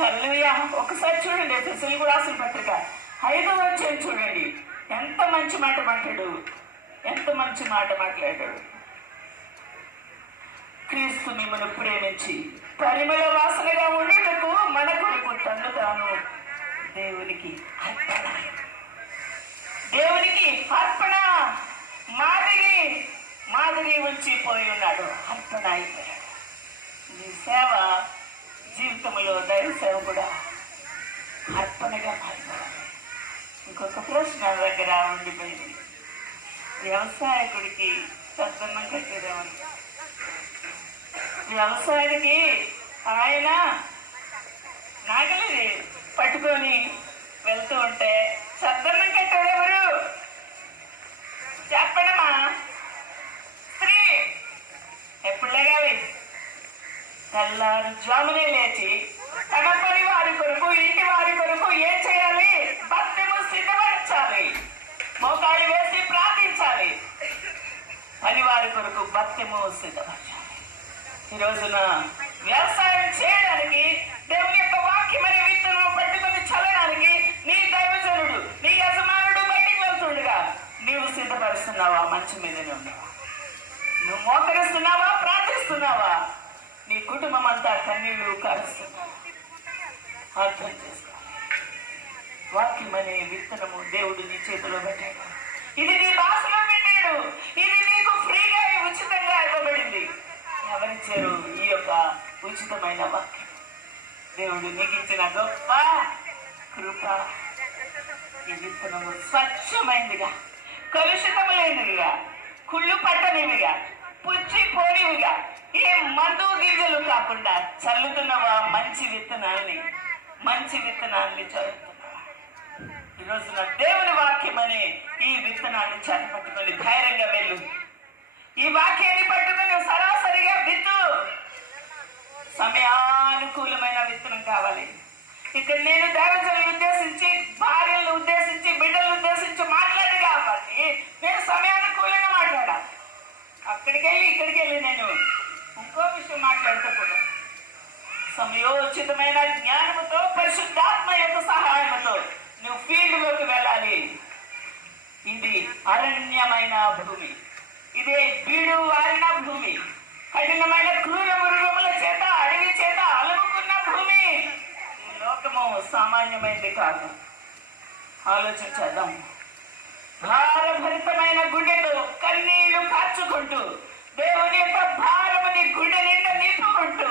హల్లెలూయా. ఒకసారి చూడండి ఎఫెసీయులకు రాసిన పత్రిక 5వ అధ్యాయం చూడండి. ఎంత మంచి మాట మాట్లాడు, ఎంత మంచి మాట మాట్లాడాడు. క్రీస్తు మిమ్మల్ని ప్రేమించి పరిమళ వాసనగా ఉండేందుకు మన కొరకు తన్ను తాను దేవునికి అర్పణ మాదిరి ఉంచిపోయి ఉన్నాడు. అర్పణ అయిపోయాడు. నీ సేవ జీవితంలో దైవ సేవ కూడా అర్పణగా మారిపోవాలి. ఇంకొక ప్రశ్న దగ్గర ఉండిపోయింది. వ్యవసాయకుడికి సద్దన్నం కట్టేదేమని. వ్యవసాయానికి ఆయన నాగలి పట్టుకొని వెళ్తూ ఉంటే సద్దన్నం కట్టేదెవరు చెప్పడమా? స్త్రీ. ఎప్పుడు లేగాలి? తెల్లారు జామునే లేచి తన పని వారి కొరకు, ఇంటి వారి కొరకు ఏం చేయాలి? భక్తిము సిద్ధపరచాలి, మోకాళ్ళు వేసి ప్రార్థించాలి. పని వారి కొరకు భక్తిము సిద్ధపరచాలి. ఈ రోజున వ్యవసాయం చేయడానికి, దేవుని యొక్క వాక్యం అనే విత్తనం పట్టుకొని చల్లడానికి నీ దైవజనుడు, నీ యజమానుడు బయటికి వెళ్తుండగా నీవు సిద్ధపరుస్తున్నావా? మంచి మీదనే ఉన్నావా? నువ్వు మోకరిస్తున్నావా? ప్రార్థిస్తున్నావా? నీ కుటుంబం అంతా కన్నీళ్లు కారుస్తున్నావా? అర్థం చేసుకోవాలి. వాక్యం అనే విత్తనము దేవుడు నీ చేతిలో పెట్టాడు. ఇది నీ భాషలో పెట్టాడు. ఇది నీకు ఫ్రీగా ఉచితంగా ఇవ్వబడింది. ఎవరిచ్చారు ఈ యొక్క ఉచితమైన వాక్యం? దేవుడు నీకు ఇచ్చిన గొప్ప కృప. ఈ విత్తనము స్వచ్ఛమైనదిగా, కలుషితము లేనివిగా, కుళ్ళు పట్టనివిగా, పుచ్చి పోనివిగా, ఏ మందు గింజలు కాకుండా చల్లుతున్నవా? మంచి విత్తనాన్ని చల్లుతున్నావా? ఈ రోజున దేవుని వాక్యం అనే ఈ విత్తనాన్ని చేతపట్టుకొని ధైర్యంగా వెళ్ళు. ఈ వాక్యాన్ని పట్టుకొని సరాసరిగా విత్తు. సమయానుకూలమైన విత్తనం కావాలి. ఇక్కడ నేను దైవజనులను ఉద్దేశించి, భార్యలను ఉద్దేశించి, బిడ్డలను ఉద్దేశించి మాట్లాడి కాబట్టి నేను సమయానుకూలంగా మాట్లాడాలి. అక్కడికి వెళ్ళి ఇక్కడికి వెళ్ళి నేను ఇంకో విషయం మాట్లాడితే కూడా సమయోచితమైన జ్ఞానముతో, పరిశుద్ధాత్మ యొక్క సహాయంతో నువ్వు ఫీల్డ్లోకి వెళ్ళాలి. ఇది అరణ్యమైన భూమి, ఇదే బీడు వారిన భూమి, కఠినమైన క్రూర మృగముల చేత, అడవి చేత అలుముకున్న భూమి. ఈ లోకము సామాన్యమైనది కాదు. ఆలోచించేద్దాం. భారభరితమైన గుండెతో కన్నీళ్లు కార్చుకుంటూ, దేవుని యొక్క భారముని గుండె నిండా నింపుకుంటూ